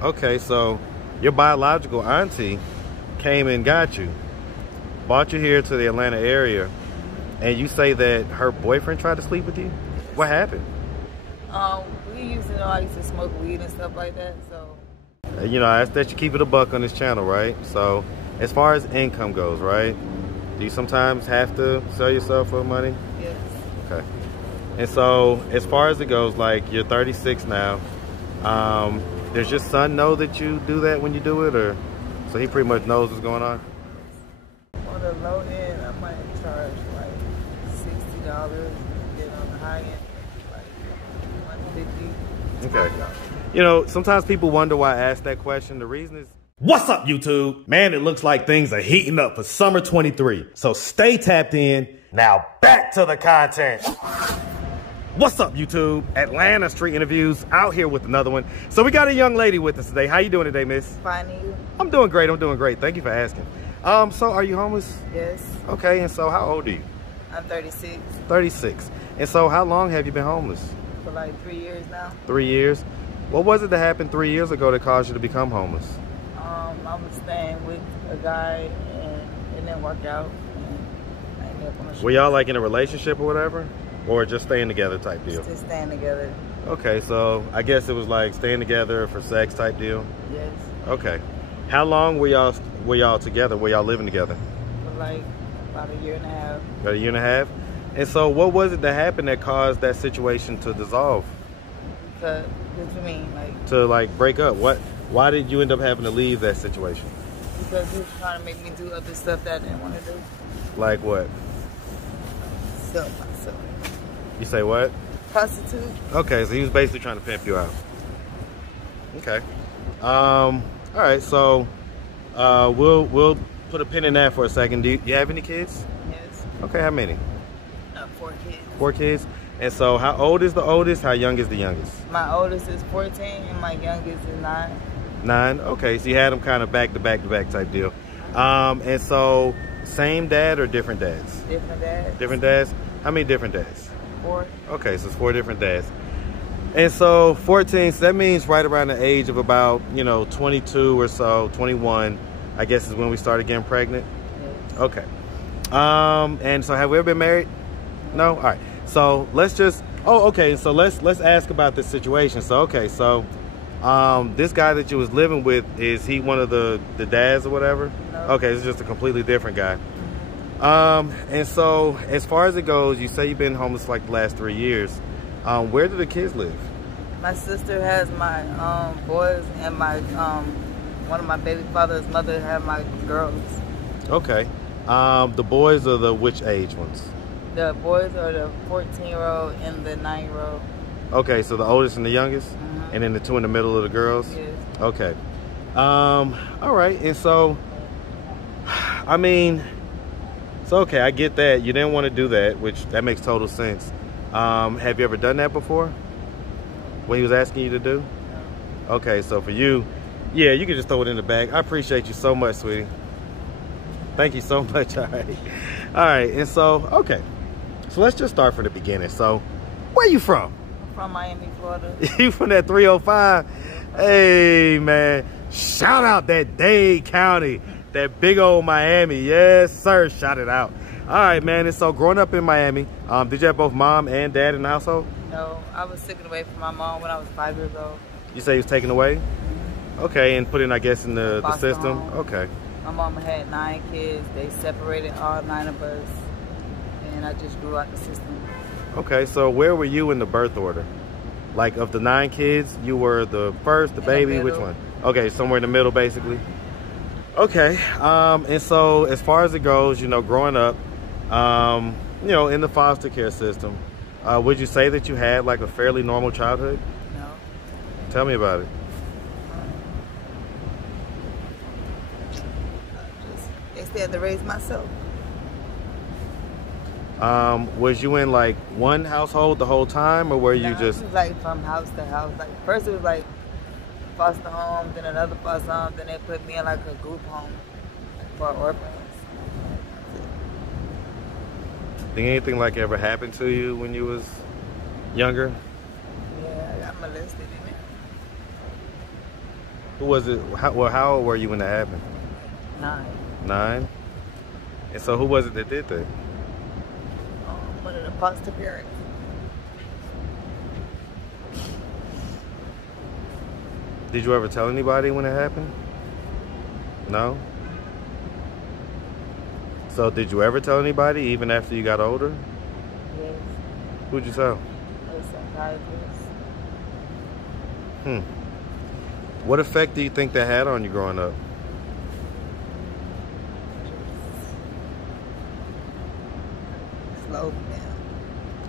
Okay, so your biological auntie came and got you, brought you here to the Atlanta area, and you say that her boyfriend tried to sleep with you? What happened? We used to know I used to smoke weed and stuff like that, so. You know, I asked that you keep it a buck on this channel, right? So, as far as income goes, right? Do you sometimes have to sell yourself for money? Yes. Okay. And so, as far as it goes, like, you're 36 now. Does your son know that you do that when you do it, or so he pretty much knows what's going on? On the low end, I might charge like $60, and then on the high end, like $150. Okay. You know, sometimes people wonder why I ask that question. The reason is, what's up, YouTube? Man, it looks like things are heating up for summer 23. So stay tapped in. Now back to the content. What's up, YouTube? Atlanta Street Interviews out here with another one. So we got a young lady with us today. How you doing today, miss? Fine, you? I'm doing great. I'm doing great. Thank you for asking. So are you homeless? Yes. Okay, and so how old are you? I'm 36. 36. And so how long have you been homeless? For like 3 years now. 3 years? What was it that happened 3 years ago that caused you to become homeless? I was staying with a guy and it didn't work out. And I ended up on the street. Were y'all like in a relationship or whatever? Or just staying together type deal? Just staying together. Okay, so I guess it was like staying together for sex type deal? Yes. Okay. How long were y'all together? Were y'all living together? For like about a year and a half. About a year and a half? And so what was it that happened that caused that situation to dissolve? Because, what you mean? Like, to like break up? Why did you end up having to leave that situation? Because he was trying to make me do other stuff that I didn't want to do. Like what? Sell myself. You say what? Prostitute. Okay, so he was basically trying to pimp you out. Okay. All right, so we'll put a pin in that for a second. Do you have any kids? Yes. Okay, how many? 4 kids. 4 kids. And so how old is the oldest? How young is the youngest? My oldest is 14 and my youngest is 9. 9? Okay, so you had them kind of back to back to back type deal. And so same dad or different dads? Different dads. Different dads? How many different dads? 4. Okay, so it's 4 different dads. And so 14, so that means right around the age of about, 22 or so, 21, I guess is when we started getting pregnant? Yes. Okay. And so have we ever been married? No? All right. So let's just, okay. So let's ask about this situation. So, okay. So, this guy that you was living with, is he one of the dads or whatever? No. Okay. It's just a completely different guy. And so as far as it goes, you say you've been homeless like the last 3 years. Where do the kids live? My sister has my boys, and my one of my baby father's mother have my girls. Okay. The boys are the which age ones? The boys are the 14-year-old and the 9-year-old. Okay, so the oldest and the youngest, and then the 2 in the middle of the girls. Yes. Okay. All right. And so, I mean, so okay, I get that you didn't want to do that, which that makes total sense. Have you ever done that before? What he was asking you to do? No. Okay, so for you, yeah, you can just throw it in the bag. I appreciate you so much, sweetie. Thank you so much. All right. And so, okay. So let's just start from the beginning. So, where you from? I'm from Miami, Florida. You from that 305? Hey, man. Shout out that Dade County. That big old Miami. Yes, sir. Shout it out. All right, man. And so, growing up in Miami, did you have both mom and dad in the household? No, I was taken away from my mom when I was 5 years old. You say you was taken away? Okay, and put in, I guess, in the system? Home. Okay. My mama had 9 kids. They separated all 9 of us. And I just grew out the system. Okay, so where were you in the birth order? Like, of the 9 kids, you were the first, the baby, which one? Okay, somewhere in the middle, basically. Okay, and so as far as it goes, growing up, in the foster care system, would you say that you had like a fairly normal childhood? No. Tell me about it. They still had to raise myself. Was you in like one household the whole time, or were you just? It was like from house to house. Like first it was like foster home, then another foster home, then they put me in like a group home for orphans. Think anything like ever happened to you when you was younger? Yeah, I got molested in Who was it? How old were you when that happened? 9. 9? And so who was it that did that? One of the foster parents. Did you ever tell anybody when it happened? No? So did you ever tell anybody even after you got older? Yes. Who'd you tell? A psychiatrist. What effect do you think that had on you growing up? Slowed me down.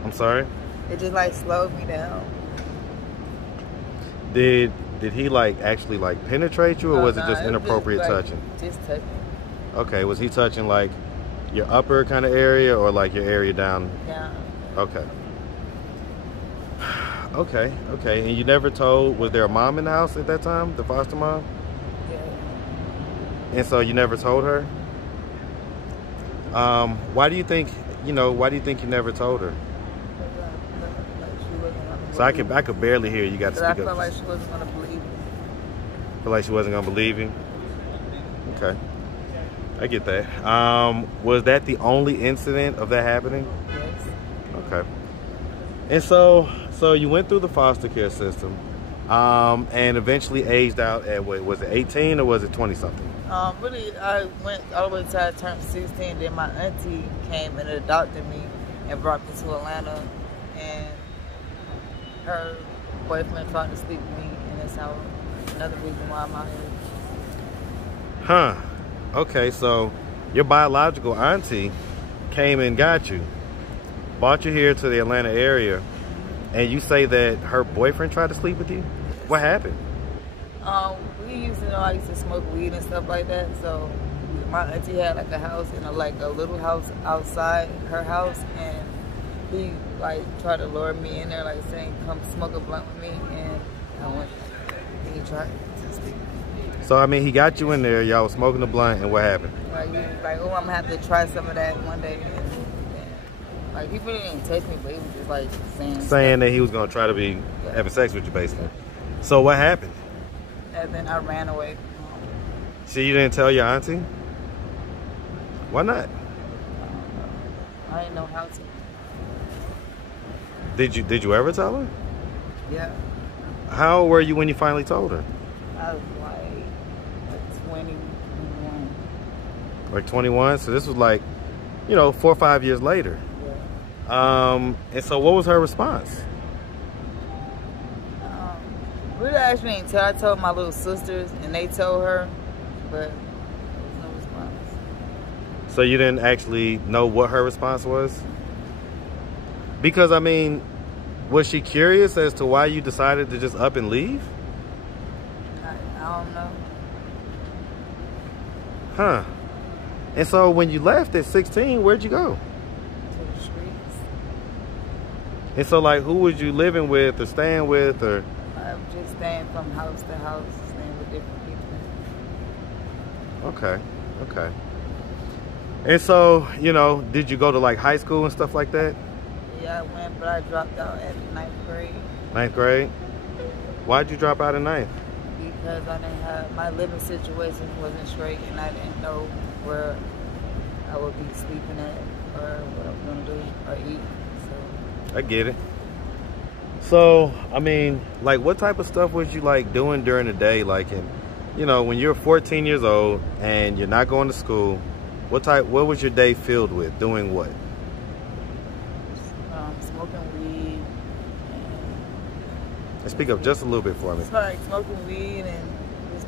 I'm sorry? It just like slowed me down. Did he like actually like penetrate you, or was it just Nah, inappropriate just, like, touching? Just touching. Okay, was he touching like your upper kind of area or like your area down? Down. Okay. Okay. And you never told, was there a mom in the house at that time, the foster mom? Yeah. And so you never told her? Why do you think you never told her? So I could barely hear you. Got to speak up. I felt like she wasn't gonna believe me. Feel like she wasn't gonna believe you? Okay. I get that. Was that the only incident of that happening? Yes. Okay. And so you went through the foster care system, and eventually aged out at, what, was it 18 or was it 20 something? Really, I went all the way till I turned 16. Then my auntie came and adopted me and brought me to Atlanta, and her boyfriend tried to sleep with me, and that's how another reason why I'm out here. Huh. Okay, so your biological auntie came and got you, brought you here to the Atlanta area, and you say that her boyfriend tried to sleep with you? What happened? We used to know I used to smoke weed and stuff like that. So my auntie had like a house and a little house outside her house, and he like tried to lure me in there, like saying, "Come smoke a blunt with me," and I went. And he tried to sleep. So I mean, he got you in there. Y'all was smoking a blunt, and what happened? Like he was like, "Oh, I'm gonna have to try some of that one day." And like he really didn't touch me, but he was just like saying that he was gonna try to be having sex with you, basically. So what happened? And then I ran away. So you didn't tell your auntie? Why not? I didn't know how to. Did you ever tell her? Yeah. How old were you when you finally told her? I was like 21. Like 21? So this was like, 4 or 5 years later. Yeah. And so what was her response? Really, I actually didn't tell. I told my little sisters, and they told her, but there was no response. So you didn't actually know what her response was? Because, I mean, was she curious as to why you decided to just up and leave? I don't know. Huh. And so when you left at 16, where'd you go? To the streets. And so, like, who was you living with or staying with, or? I was just staying from house to house, staying with different people. Okay. And so, did you go to, like, high school and stuff like that? Yeah, I went, but I dropped out at 9th grade. 9th grade? Why'd you drop out in 9th? Because I didn't have, my living situation wasn't straight, and I didn't know where I would be sleeping at or what I was going to do or eat. So I get it. So, I mean, like, what type of stuff was you, like, doing during the day? Like, when you're 14 years old and you're not going to school, what was your day filled with? Doing what? Smoking weed. And speak up just a little bit for me. It's like smoking weed and just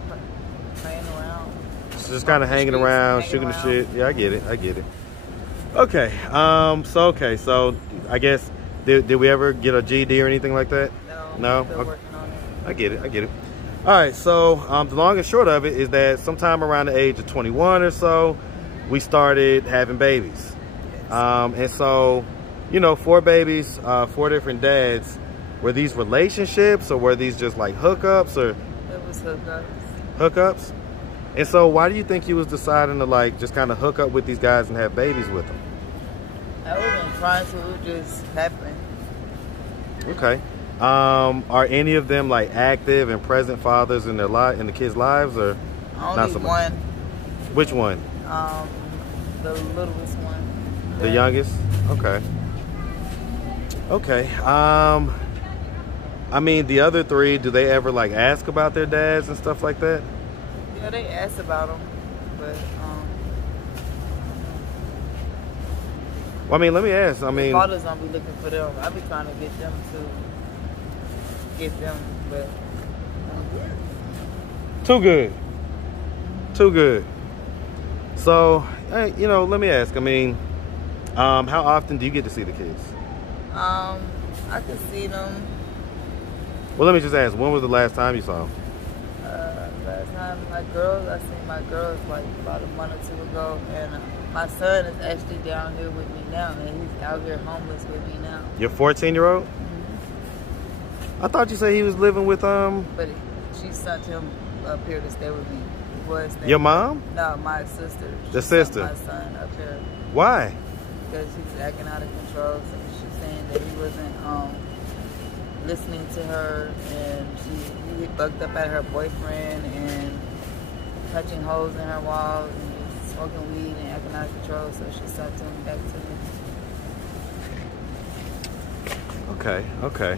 playing around. So just kind of hanging around, shooting the shit. Yeah, I get it. Okay. So I guess, did we ever get a GED or anything like that? No? Still working on it. I get it. All right, so the long and short of it is that sometime around the age of 21 or so, we started having babies. Yes. And so, 4 babies, 4 different dads. Were these relationships, or were these just like hookups, or? It was hookups. Hookups? And so why do you think you was deciding to, like, just kind of hook up with these guys and have babies with them? I wasn't trying to, it just happened. Okay. Are any of them like active and present fathers in their in the kids' lives, or Only not so much? one. Which one? The littlest one. The youngest? Okay. Okay. I mean, the other three, do they ever like ask about their dads and stuff like that? Yeah, they ask about them, but well, I mean, let me ask. I mean, fathers don't be looking for them. I be trying to get them, but too good. Too good. So, you know, let me ask. I mean, how often do you get to see the kids? I can see them. Well, let me just ask. When was the last time you saw them? Last time I seen my girls like about a month or two ago, and my son is actually down here with me now, and he's out here homeless with me now. Your 14-year-old? Mm-hmm. I thought you said he was living with But she sent him up here to stay with me. Your mom? No, my sister. The sister? My son up here. Why? Because he's acting out of control. So she's saying that he wasn't listening to her, and he bugged up at her boyfriend and punching holes in her walls and just smoking weed and acting out of control. So she sent him back to me. Okay, okay.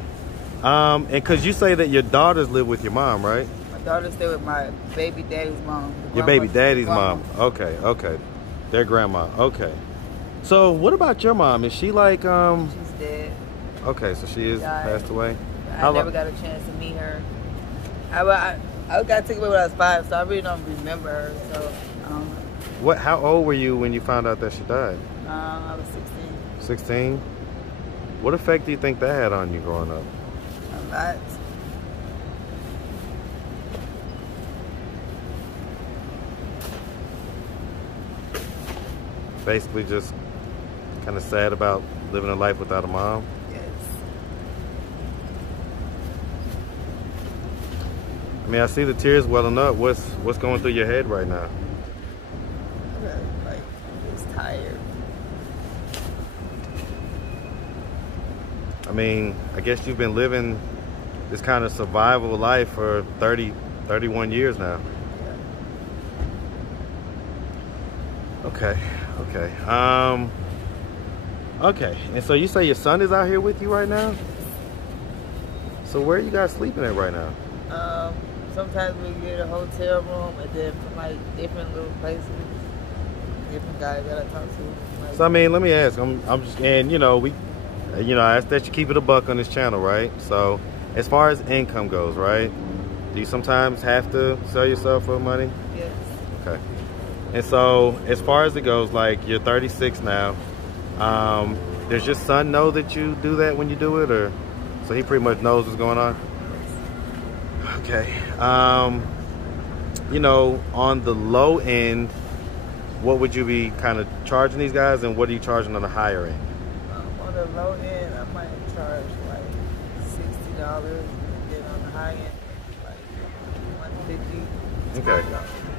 And because you say that your daughters live with your mom, right? My daughter stay with my baby daddy's mom. Your baby daddy's mom. Okay, okay. Their grandma. Okay. So what about your mom? Is she like She's dead. Okay, so she is passed away. I never got a chance to meet her. I got taken away when I was 5, so I really don't remember her. So How old were you when you found out that she died? I was 16. 16. What effect do you think that had on you growing up? A lot. Basically just kind of sad about living a life without a mom? Yes. I mean, I see the tears welling up. What's going through your head right now? Like, I'm just tired. I mean, I guess you've been living this kind of survival life for 31 years now. Yeah. Okay, okay. Okay, and so you say your son is out here with you right now? So where are you guys sleeping at right now? Sometimes we get a hotel room, and then from like different little places, different guys that I talk to. Like, So I mean, let me ask. I'm just, and you know, I ask that you keep it a buck on this channel, right? So as far as income goes, right? Do you sometimes have to sell yourself for money? yes. Okay. And so as far as it goes, like you're 36 now. Does your son know that you do that when you do it, or so he pretty much knows what's going on? Okay. You know, on the low end, what would you be kind of charging these guys, and what are you charging on the higher end? On the low end, I might charge like $60, and then on the high end, like $150. Okay.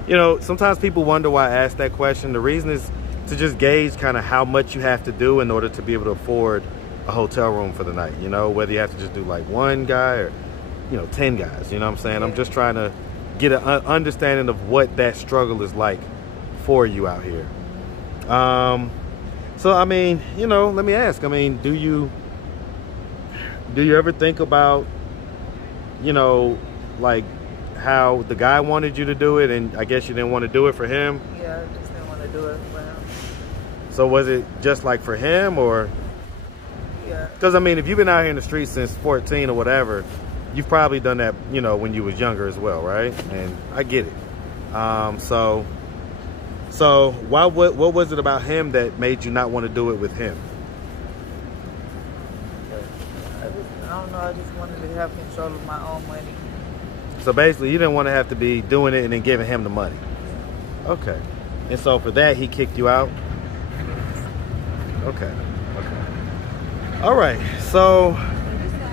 You know, sometimes people wonder why I ask that question. The reason is to just gauge kind of how much you have to do in order to be able to afford a hotel room for the night. You know, whether you have to just do like one guy or, you know, 10 guys. You know what I'm saying? Yeah. I'm just trying to get an understanding of what that struggle is like for you out here. So, I mean, you know, let me ask. I mean, do you ever think about, you know, like how the guy wanted you to do it, and I guess you didn't want to do it for him? Yeah, I just didn't want to do it for him. So was it just like for him, or? Yeah. Because I mean, if you've been out here in the streets since 14 or whatever, you've probably done that, you know, when you was younger as well, right? And I get it. So what was it about him that made you not want to do it with him? I don't know. I just wanted to have control of my own money. So basically, you didn't want to have to be doing it and then giving him the money. Okay. And so for that, he kicked you out? Okay. Okay. All right. So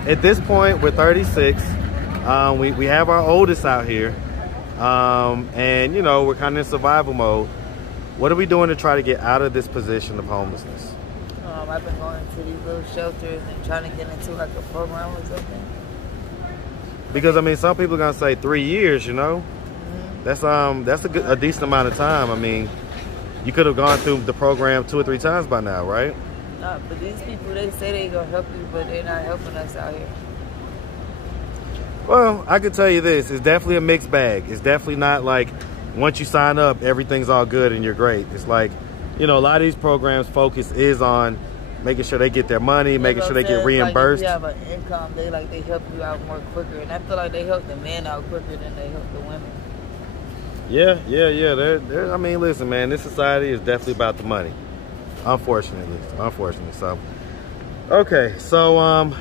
at this point, we're 36. We have our oldest out here. And, you know, we're kind of in survival mode. What are we doing to try to get out of this position of homelessness? I've been going to these little shelters and trying to get into like a program or something. Because I mean, some people are gonna say 3 years. You know, that's a decent amount of time. I mean, you could have gone through the program 2 or 3 times by now, right? Nah, but these people, they say they gonna help you, but they're not helping us out here. Well, I can tell you this: it's definitely a mixed bag. It's definitely not like once you sign up, everything's all good and you're great. It's like, you know, a lot of these programs focus is on making sure they get their money, making sure they get reimbursed. Like if you have an income, they help you out more quicker, and I feel like they help the men out quicker than they help the women. Yeah. I mean, listen, man, this society is definitely about the money. Unfortunately. So, okay, so, all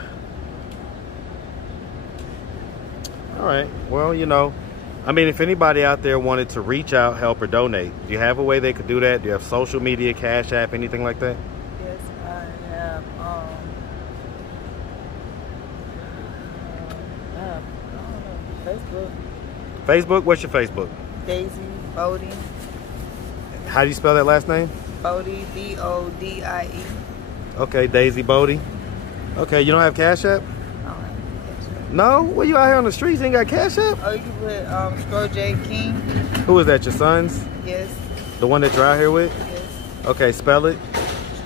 right. Well, you know, I mean, if anybody out there wanted to reach out, help, or donate, do you have a way they could do that? Do you have social media, Cash App, anything like that? Yes, I have. I don't know, Facebook. Facebook? What's your Facebook? Daisy Bodie. How do you spell that last name? Bodie, Bodie. Okay, Daisy Bodie. Okay, you don't have Cash App? I don't have Cash App. No? Well, you out here on the streets, you ain't got Cash App? Oh, you can put Scroll J King. Who is that, your son's? Yes. The one that you're out here with? Yes. Okay, spell it.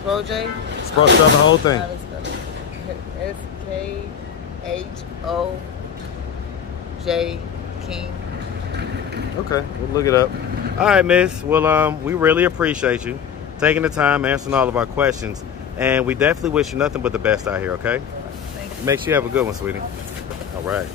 Scroll J. Spell the whole thing. SKHOJ King. Okay, we'll look it up. All right, miss. Well, we really appreciate you taking the time, answering all of our questions. And we definitely wish you nothing but the best out here, okay? Thank you. Make sure you have a good one, sweetie. All right.